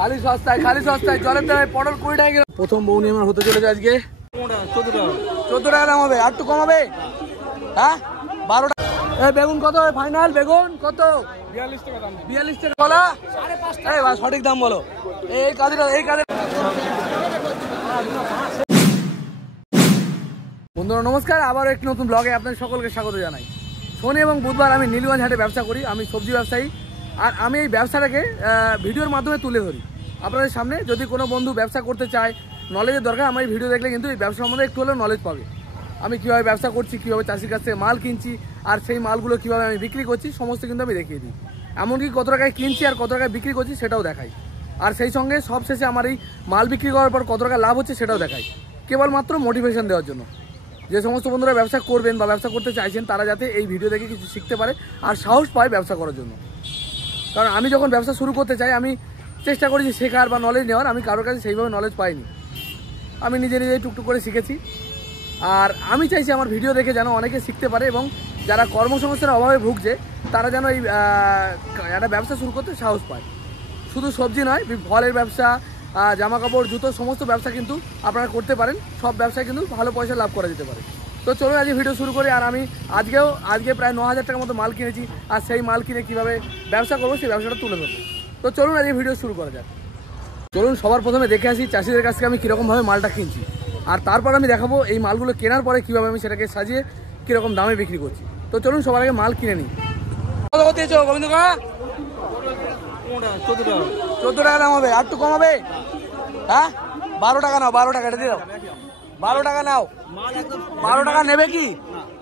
খালি সস্তায় জলের দামে পটল 20 টাকা। প্রথম বউনি আমার হতে চলেছে আজকে 14 টাকা দাম হবে। আর একটু কম হবে? হ্যাঁ 12 টাকা। এই বেগুন কত ফাইনাল? বেগুন কত? 42 টাকা দাম। 42 টাকা। কলা 5.5 টাকা। এই ভাই সঠিক দাম বলো। এই কাদের বন্ধুরা নমস্কার, আবার একটি নতুন ব্লগে আপনাদের সকলকে স্বাগত জানাই। শনি এবং বুধবার আমি নীলগঞ্জ হাটে ব্যবসা করি। আমি সবজি ব্যবসায়ী, আর আমি এই ব্যবসাটাকে ভিডিওর মাধ্যমে তুলে ধরি আপনাদের সামনে। যদি কোনো বন্ধু ব্যবসা করতে চায়, নলেজের দরকার, আমার এই ভিডিও দেখলে কিন্তু এই ব্যবসা সম্বন্ধে একটু হলেও নলেজ পাবে। আমি কীভাবে ব্যবসা করছি, কীভাবে চাষির কাছ থেকে মাল কিনছি, আর সেই মালগুলো কীভাবে আমি বিক্রি করছি, সমস্ত কিন্তু আমি দেখিয়ে দিই। এমনকি কত টাকায় কিনছি আর কত টাকায় বিক্রি করছি সেটাও দেখাই। আর সেই সঙ্গে সব শেষে আমার এই মাল বিক্রি করার পর কত টাকা লাভ হচ্ছে সেটাও দেখাই, কেবলমাত্র মোটিভেশন দেওয়ার জন্য। যে সমস্ত বন্ধুরা ব্যবসা করবেন বা ব্যবসা করতে চাইছেন, তারা যাতে এই ভিডিও দেখে কিছু শিখতে পারে আর সাহস পায় ব্যবসা করার জন্য। কারণ আমি যখন ব্যবসা শুরু করতে চাই, আমি চেষ্টা করি যে শেখার বা নলেজ নেওয়ার। আমি কারোর কাছে সেইভাবে নলেজ পাইনি, আমি নিজেই টুকটুক করে শিখেছি। আর আমি চাইছি আমার ভিডিও দেখে যেন অনেকে শিখতে পারে, এবং যারা কর্মসংস্থানের অভাবে ভুগছে তারা যেন এই একটা ব্যবসা শুরু করতে সাহস পায়। শুধু সবজি নয়, ফলের ব্যবসা, জামা কাপড়, জুতো, সমস্ত ব্যবসা কিন্তু আপনারা করতে পারেন। সব ব্যবসায় কিন্তু ভালো পয়সা লাভ করা যেতে পারে। তো চলুন আজকে ভিডিও শুরু করি। আর আমি আজকে প্রায় 9,000 টাকার মতো মাল কিনেছি, আর সেই মাল কিনে কীভাবে ব্যবসা করবো সেই ব্যবসাটা তুলে ধরবো। তো চলুন আজকে ভিডিও শুরু করা যাক। চলুন সবার প্রথমে দেখে আসি চাষিদের কাছ থেকে আমি কীরকমভাবে মালটা কিনছি, আর তারপর আমি দেখাবো এই মালগুলো কেনার পরে কীভাবে আমি সেটাকে সাজিয়ে কীরকম দামে বিক্রি করছি। তো চলুন সবার আগে মাল কিনে নিই। কত দিয়েছো গোবিন্দ কাকা? 14 টাকা দাম হবে। আর একটু কম হবে? হ্যাঁ 12 টাকা নাও। 12 টাকা এটা দিয়ে দাও। 12 টাকা নাও। 12 টাকা নেবে কি?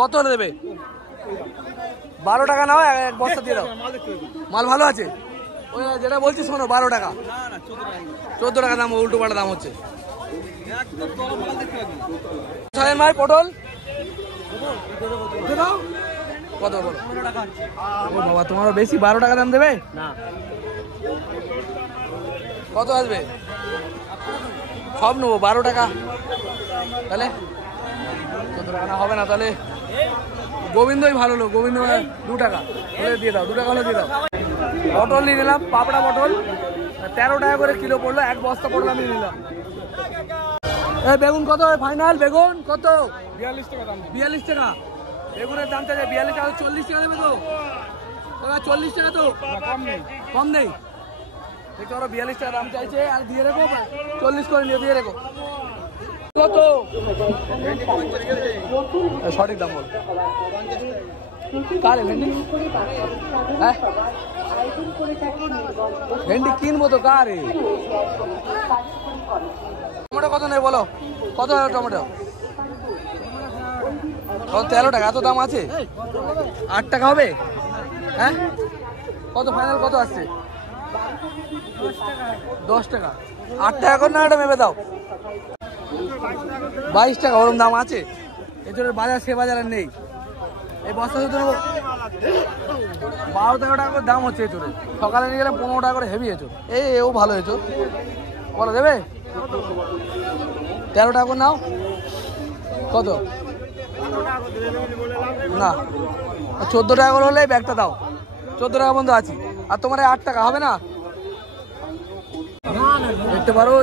কত হলে দেবে? 12 টাকা নাও, এক বস্তা দিয়ে দাও। মাল ভালো আছে? ওই যেটা বলছি শোনো, 12 টাকা। 14 টাকা দাম, উল্টো পাল্টা দাম হচ্ছে। ভাই পটল কত? বাবা তোমারও বেশি, 12 টাকা দাম দেবে না? কত আসবে? সব নেবো 12 টাকা। তাহলে 14 টাকা না হবে না, তাহলে গোবিন্দই ভালো লোক। গোবিন্দ 2 টাকা হলে দিয়ে দাও। 2 টাকা হলে দিয়ে দাও। পটল নিয়ে নিলাম, পাপড়া পটল 13 টাকা করে কিলো পড়লো, এক বস্তা পটল আমি নিলাম। এই বেগুন কত ফাইনাল? বেগুন কত? 42 টাকা দাম। 42 টাকা বেগুনের দাম চাইছে। 42 টাকা। 40 টাকা দেবে তো? 40 টাকা তো কম নেই। দেখতে পারো 42 টাকা দাম চাইছে, আর দিয়ে রেখো 40 করে নিয়ে দিয়ে রেখো। কত সঠিক দাম বল? কারে ভেন্ডি? হ্যাঁ ভেন্ডি কিনবো তো কারে। টমেটো কত নেই বলো? কত টমেটো? 13 টাকা। এত দাম আছে? 8 টাকা হবে? হ্যাঁ কত ফাইনাল কত আসছে? 10 টাকা। 8 টাকা করে না, এটা ভেবে দাও। 22 টাকা ওরম দাম আছে? এছাড়া বাজার সে বাজার আর নেই। এই বস্তা শুধু 12-13 টাকা করে দাম হচ্ছে এচোরে। সকালে নিয়ে গেলে 15 টাকা করে হেভি এচোর। এও ভালো এচোর। বলো দেবে? 13 টাকা করে নাও। কত না, 14 টাকা করে হলে ব্যাগটা দাও। 14 টাকা পর্যন্ত আছি। আর তোমার 8 টাকা হবে না? দেখতে পারো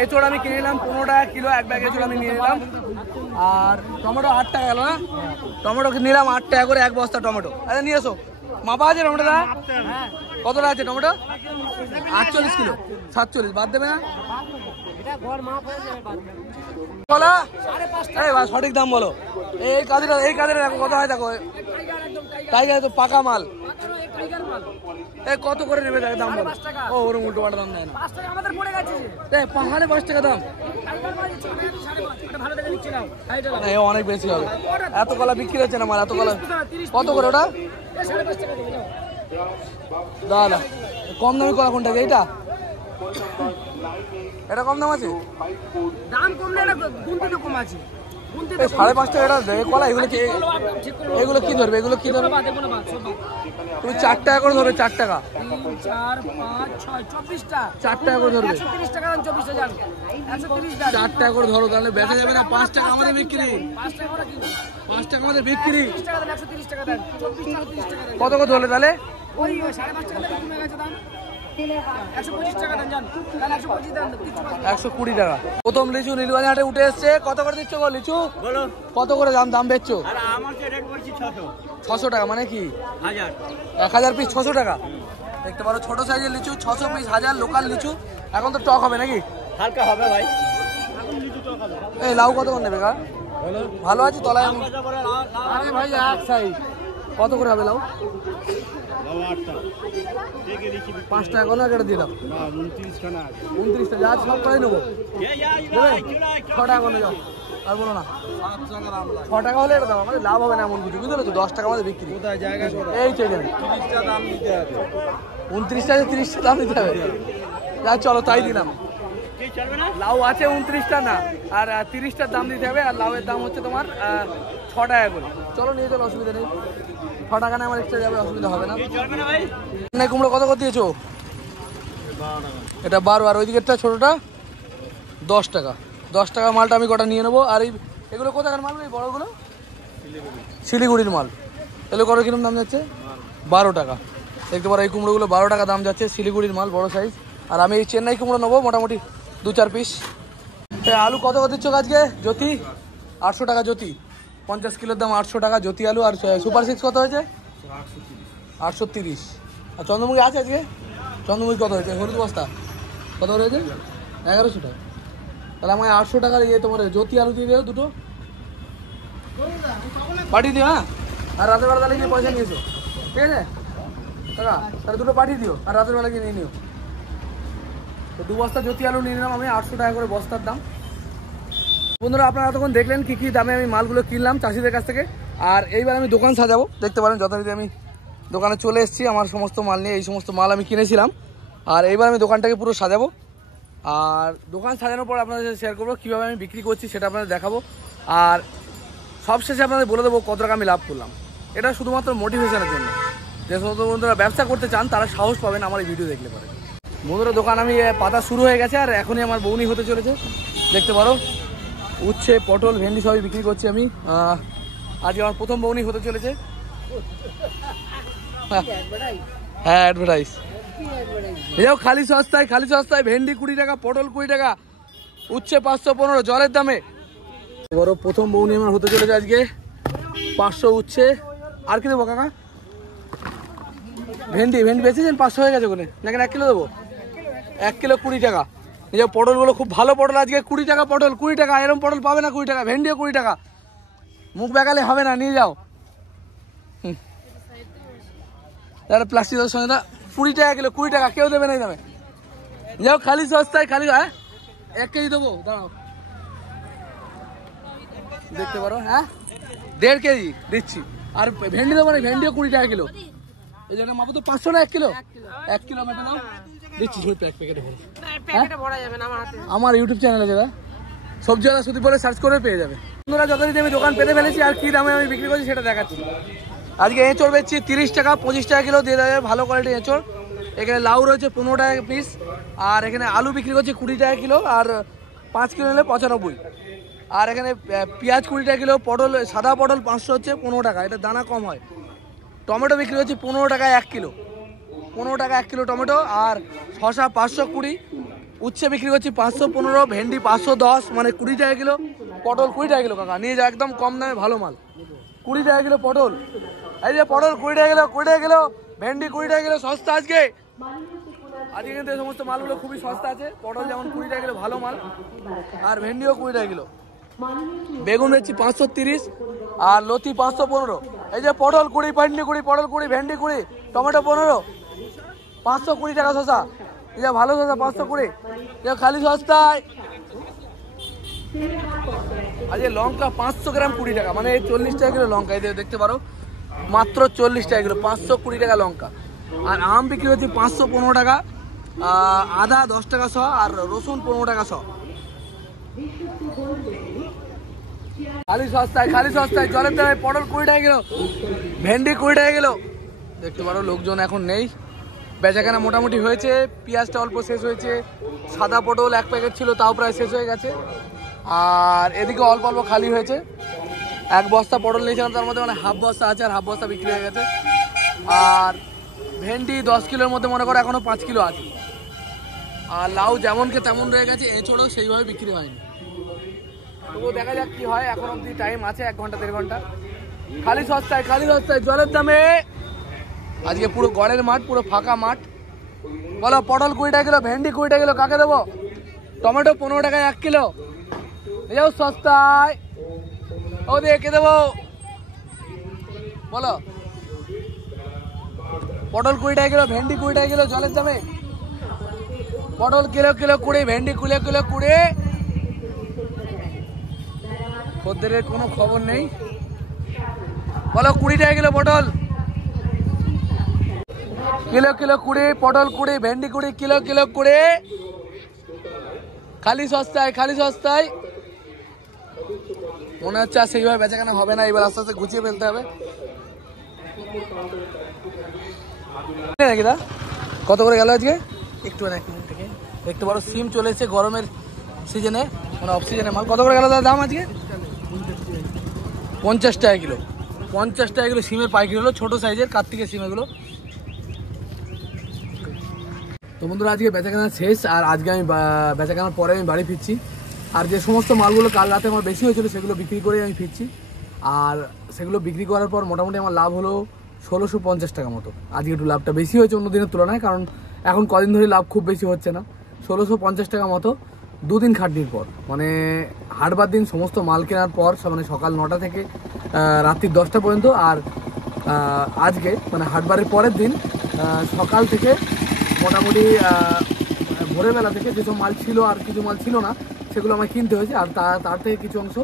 এঁচোড় আমি কিনে নিলাম 15 টাকা কিলো, এক ব্যাগ এঁচোড় আমি নিয়ে নিলাম। আর টমেটো 8 টাকা গেল না? টমেটো নিলাম 8 টাকা করে, এক বস্তা টমেটো। আরে নিয়ে এসো, মাপা আছে টমেটোটা? কতটা আছে টমেটো? 48 কিলো। 47 বাদ দেবে না? কলা 5.5 টাকা। সঠিক দাম বলো। এই কাদের দেখো কত হয়, দেখো টাইগার তো পাকা মাল। কত করে নেবে দাম বলো? ও ওরকম উল্টো পাল্টা দাম দেয় না। 5 টাকা দাম অনেক বেশি হবে। এত কলা বিক্রি হচ্ছে না মাল, এত কলা কত করে ওটা? দাদা কম দামি কলা কোনটা? এইটা এটা কম দাম আছে? দাম কম না, কম আছে। 5.5 টাকা এটা কলা। এগুলো কি ধরবে? এগুলো কি ধরবে? তুমি 4 টাকা করে ধরবে। 4 টাকা 4 টাকা করে ধরবে। 4 টাকা করে ধরো, তাহলে বেচা যাবে না। 5 টাকা আমাদের বিক্রি। 5 টাকা আমাদের বিক্রি। কত করে ধরলে তাহলে? 120 টাকা। প্রথম লিচু নীলগঞ্জ হাটে উঠে এসছে। কত করে দিচ্ছ গো লিচু? কত করে দাম বেচছো? 600 টাকা। মানে কি 1000 পিস 600 টাকা? দেখতে পারো ছোট সাইজের লিচু 600 পিস 1000। লোকাল লিচু। এখন তো টক হবে নাকি? হালকা হবে ভাই। এই লাউ কত করে নেবে? ভালো আছে তলায়? আরে ভাই এক সাইজ। কত করে হবে লাউ? 5 টাকা করে কেটে দিলাম। 29 টাকা। আজ সব করে নেবো। 6 টাকা করে যাও। আর বলো না 6 টাকা হলে এটা দাও। আমাদের লাভ হবে না এমন কিছু, বুঝতে পেরেছো? 10 টাকা আমাদের বিক্রি। এই চলে 30টা দাম দিতে হবে। 29 টাকা 30টা দাম দিতে হবে। যা চলো তাই দিলাম। লাউ আছে 29টা না, আর 30টার দাম দিতে হবে। আর লাউয়ের দাম হচ্ছে তোমার 6 টাকা করে। চলো নিয়ে চলো, অসুবিধা নেই। 6 টাকা না আমার এক্সট্রা যাবে, অসুবিধা হবে না। কুমড়ো কত করে দিয়েছো? এটা 12। আর ওই দিকেরটা ছোটোটা 10 টাকা। 10 টাকা মালটা আমি কটা নিয়ে নেবো। আর এগুলো কোথাকার মাল? এই বড়োগুলো শিলিগুড়ির মাল। এগুলো কত কিরকম দাম যাচ্ছে? 12 টাকা। দেখতে পারো এই কুমড়োগুলো 12 টাকা দাম যাচ্ছে, শিলিগুড়ির মাল, বড় সাইজ। আর আমি এই চেন্নাই কুমড়ো নেবো মোটামুটি 2-4 পিস। আলু কত করে দিচ্ছ আজকে? জ্যোতি 800 টাকা। জ্যোতি 50 কিলোর দাম 800 টাকা জ্যোতি আলু। আর সুপার 6 কত হয়েছে? 830। আর চন্দ্রমুখী আছে আজকে? চন্দ্রমুখী কত হয়েছে? হলুদ বস্তা কত হয়েছে? 1100 টাকা। তাহলে আমায় 800 টাকার তোমার জ্যোতি আলু দিয়ে দিও দুটো, পাঠিয়ে দিও। হ্যাঁ, আর রাতের বেলা তাহলে গিয়ে পয়সা নিয়েছো, ঠিক আছে টাকা? তাহলে দুটো পাঠিয়ে দিও, আর রাতের বেলা গিয়ে নিয়ে নিও। তো 2 বস্তা জ্যোতি আলু নিয়ে নিলাম আমি, 800 টাকা করে বস্তার দাম। বন্ধুরা আপনারা এতক্ষণ দেখলেন কী কী দামে আমি মালগুলো কিনলাম চাষিদের কাছ থেকে। আর এইবার আমি দোকান সাজাবো। দেখতে পারেন যথারীতি আমি দোকানে চলে এসেছি আমার সমস্ত মাল নিয়ে। এই সমস্ত মাল আমি কিনেছিলাম। আর এইবার আমি দোকানটাকে পুরো সাজাবো। আর দোকান সাজানোর পর আপনাদের সাথে শেয়ার করবো কীভাবে আমি বিক্রি করছি, সেটা আপনাদের দেখাবো। আর সবশেষে আপনাদের বলে দেবো কত টাকা আমি লাভ করলাম। এটা শুধুমাত্র মোটিভেশনের জন্য। যে সমস্ত বন্ধুরা ব্যবসা করতে চান তারা সাহস পাবেন আমার এই ভিডিও দেখলে পরে। বন্ধুরা দোকান আমি পাতা শুরু হয়ে গেছে, আর এখনই আমার বউনি হতে চলেছে। দেখতে পারো উচ্ছে, পটল, ভেন্ডি সবই বিক্রি করছি আমি। আজকে আমার প্রথম বউনি হতে চলেছে। হ্যাঁ, অ্যাডভার্টাইজ। এও খালি সস্তায়, খালি সস্তায় ভেন্ডি 20 টাকা, পটল 20 টাকা, উচ্ছে 515 জলের দামে। বড় প্রথম বউনি আমার হতে চলেছে আজকে। 500 উচ্ছে। আর কি দেবো কাকা? ভেন্ডি বেচেছেন 500 হয়ে গেছে ওখানে নাকি? 1 কিলো দেবো? 1 কিলো 20 টাকা। এই যে পটলগুলো খুব ভালো পটল আজকে 20 টাকা। পটল 20 টাকা, এরকম পটল পাবে না 20 টাকা। ভেন্ডিও 20 টাকা। মুখ বেগালে হবে না, নিয়ে যাও। প্লাস্টিকের সঙ্গে 20 টাকা কিলো, 20 টাকা। কেউ দেবে না এই দামে। যাও খালি সস্তায়, খালি। হ্যাঁ 1 কেজি দেবো, দাঁড়াও। দেখতে পারো। হ্যাঁ 1.5 কেজি দিচ্ছি। আর ভেন্ডি দেবো না, ভেন্ডিও 20 টাকা কিলো। এই জন্য মাপো তো 500 না 1 কিলো? 1 কিলো মেপে দাও, দিচ্ছি। প্যাকেটে ভরে আমার ইউটিউব চ্যানেল আছে, সবজিওয়ালা সুদীপ বলে সার্চ করে পেয়ে যাবে। বন্ধুরা যথারীতি আমি দোকান পেতে ফেলেছি। আর কী দামে আমি বিক্রি করছি সেটা দেখাচ্ছি। আজকে এঁচড় বেচছি 30 টাকা, 25 টাকা কিলো দিয়ে দেবে, ভালো কোয়ালিটির এঁচড়। এখানে লাউ রয়েছে 15 টাকা পিস। আর এখানে আলু বিক্রি করছি 20 টাকা কিলো। আর 5 কিলো নিলে 95। আর এখানে পেঁয়াজ 20 টাকা কিলো। পটল, সাদা পটল 500 হচ্ছে 15 টাকা, এটা দানা কম হয়। টমেটো বিক্রি হচ্ছে 15 টাকায় 1 কিলো, 15 টাকা 1 কিলো টমেটো। আর শসা 520। উচ্ছে বিক্রি করছি 515। ভেন্ডি 510, মানে 20 টাকা কিলো। পটল 20 টাকা কিলো কাকা, নিয়ে যা, একদম কম দামে ভালো মাল। 20 টাকা কিলো পটল। এই যে পটল 20 টাকা কিলো, 20 টাকা কিলো। ভেন্ডি 20 টাকা কিলো, সস্তা আজকে। আজকে কিন্তু এই সমস্ত মালগুলো খুবই সস্তা আছে। পটল যেমন 20 টাকা কিলো, ভালো মাল। আর ভেন্ডিও 20 টাকা কিলো। বেগুন দিচ্ছি 530। আর লতি 515। এই যে পটল 20, ভেন্ডি 20, পটল 20, ভেন্ডি 20, টমেটো 15, 520 টাকা শসা। এই যে ভালো শসা 520। খালি সস্তায়। আজকে লঙ্কা 500 গ্রাম 20 টাকা, মানে 40 টাকা কিলো লঙ্কা। এই দেখতে পারো মাত্র 40 টাকা কিলো, 520 টাকা লঙ্কা। আর আম বিক্রি হচ্ছে 515 টাকা। আদা 10 টাকা শ। আর রসুন 15 টাকা শ। খালি সস্তায়, খালি সস্তায় জলের দামে। পটল 20 টাকা কিলো, ভেন্ডি 20 টাকা কিলো। দেখতে পারো লোকজন এখন নেই, বেচাকেনা মোটামুটি হয়েছে। পেঁয়াজটা অল্প শেষ হয়েছে। সাদা পটল 1 প্যাকেট ছিল, তাও প্রায় শেষ হয়ে গেছে। আর এদিকে অল্প অল্প খালি হয়েছে। 1 বস্তা পটল নিয়েছিলাম, তার মধ্যে মানে হাফ বস্তা আছে, আর হাফ বস্তা বিক্রি হয়ে গেছে। আর ভেন্ডি 10 কিলোর মধ্যে মনে করো এখনো 5 কিলো আছে। আর লাউ যেমনকে তেমন রয়ে গেছে, এঁচড়ও সেইভাবে বিক্রি হয়নি। তবুও দেখা যাক কি হয়, এখন অব্দি টাইম আছে 1 ঘন্টা 1.5 ঘন্টা। খালি সস্তায় জলের দামে আজকে পুরো গড়ের মাঠ, পুরো ফাঁকা মাঠ। বলো পটল 20 টাকা কিলো, ভেন্ডি 20 টাকা কিলো, কাকে দেবো? টমেটো 15 টাকায় 1 কিলো, যাও সস্তায়। ও দিয়ে কে দেবো বলো? পটল 20 টাকা কিলো, ভেন্ডি 20 টাকা কিলো জলের দামে। পটল কিলো 20, ভেন্ডি কিলো 20। খদ্দেরের কোনো খবর নেই। বলো 20 টাকা কিলো পটল, কিলো 20, পটল 20, ভেন্ডি 20, কিলো 20। খালি সস্তায়। মনে হচ্ছে আর সেইভাবে বেচাকেনা হবে না, এবার আস্তে আস্তে গুছিয়ে ফেলতে হবে। কত করে গেল আজকে? একটু থেকে একটু বড় সিম চলে এসেছে গরমের সিজনে, মানে অফ সিজনে মাল। কত করে গেল দাম আজকে? 50 টাকা কিলো। 50 টাকা কিলো সিমের পাইকারি হলো, ছোট সাইজের কার্তিকের সিম এগুলো। তো বন্ধুরা আজকে বেচাকেনা শেষ, আর আজকে আমি বেচাকেনার পরে আমি বাড়ি ফিরছি। আর যে সমস্ত মালগুলো কাল রাতে আমার বেশি হয়েছিল সেগুলো বিক্রি করে আমি ফিরছি। আর সেগুলো বিক্রি করার পর মোটামুটি আমার লাভ হলো 1650 টাকা মতো। আজকে একটু লাভটা বেশি হয়েছে অন্য দিনের তুলনায়, কারণ এখন কদিন ধরে লাভ খুব বেশি হচ্ছে না। 1650 টাকা মতো 2 দিন খাটনির পর, মানে হাটবার দিন সমস্ত মাল কেনার পর, মানে সকাল 9টা থেকে রাত্রি 10টা পর্যন্ত। আর আজকে মানে হাটবারের পরের দিন সকাল থেকে মোটামুটি ভোরবেলা থেকে যেসব মাল ছিল আর কিছু মাল ছিল না সেগুলো আমায় কিনতে হয়েছে। আর তার থেকে কিছু অংশ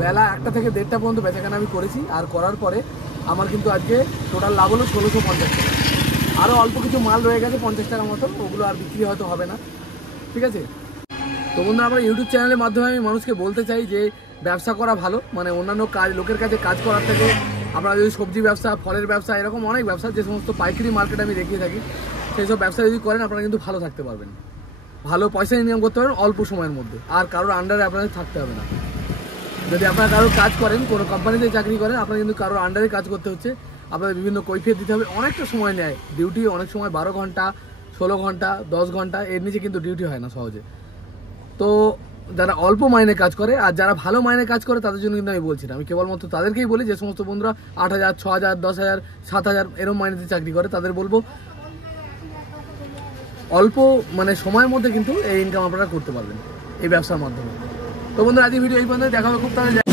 বেলা 1টা থেকে 1:30টা পর্যন্ত বেচাকেনা আমি করেছি। আর করার পরে আমার কিন্তু আজকে টোটাল লাভ হলো 1650 টাকা। আরও অল্প কিছু মাল রয়ে গেছে 50 টাকা মতো, ওগুলো আর বিক্রি হয়তো হবে না। ঠিক আছে? তো বন্ধুরা আমরা ইউটিউব চ্যানেলের মাধ্যমে আমি মানুষকে বলতে চাই যে ব্যবসা করা ভালো, মানে অন্যান্য কাজ লোকের কাছে কাজ করার থেকে আপনারা যদি সবজি ব্যবসা, ফলের ব্যবসা, এরকম অনেক ব্যবসা যে সমস্ত পাইকারি মার্কেট আমি দেখিয়ে থাকি, সেই সব ব্যবসা যদি করেন আপনারা কিন্তু ভালো থাকতে পারবেন, ভালো পয়সা ইনকাম করতে পারবেন অল্প সময়ের মধ্যে। আর কারোর আন্ডারে আপনাদের থাকতে হবে না। যদি আপনারা কারোর কাজ করেন, কোনো কোম্পানিতে চাকরি করেন, আপনারা কিন্তু কারোর আন্ডারে কাজ করতে হচ্ছে, আপনাদের বিভিন্ন কৈফিয়ত দিতে হবে, অনেকটা সময় নেয় ডিউটি। অনেক সময় 12 ঘন্টা, 16 ঘন্টা, 10 ঘন্টা, এর নিচে কিন্তু ডিউটি হয় না সহজে। তো যারা অল্প মাইনে কাজ করে আর যারা ভালো মাইনে কাজ করে তাদের জন্য কিন্তু আমি বলছি না, আমি কেবলমাত্র তাদেরকেই বলি যে সমস্ত বন্ধুরা 8000, 6000, 10000, 7000 এরকম মাইনেতে চাকরি করে, তাদের বলবো অল্প মানে সময়ের মধ্যে কিন্তু এই ইনকাম আপনারা করতে পারবেন এই ব্যবসার মাধ্যমে। তো বন্ধুরা আজকে ভিডিও এই পর্যন্ত, দেখা হবে খুব তাড়াতাড়ি।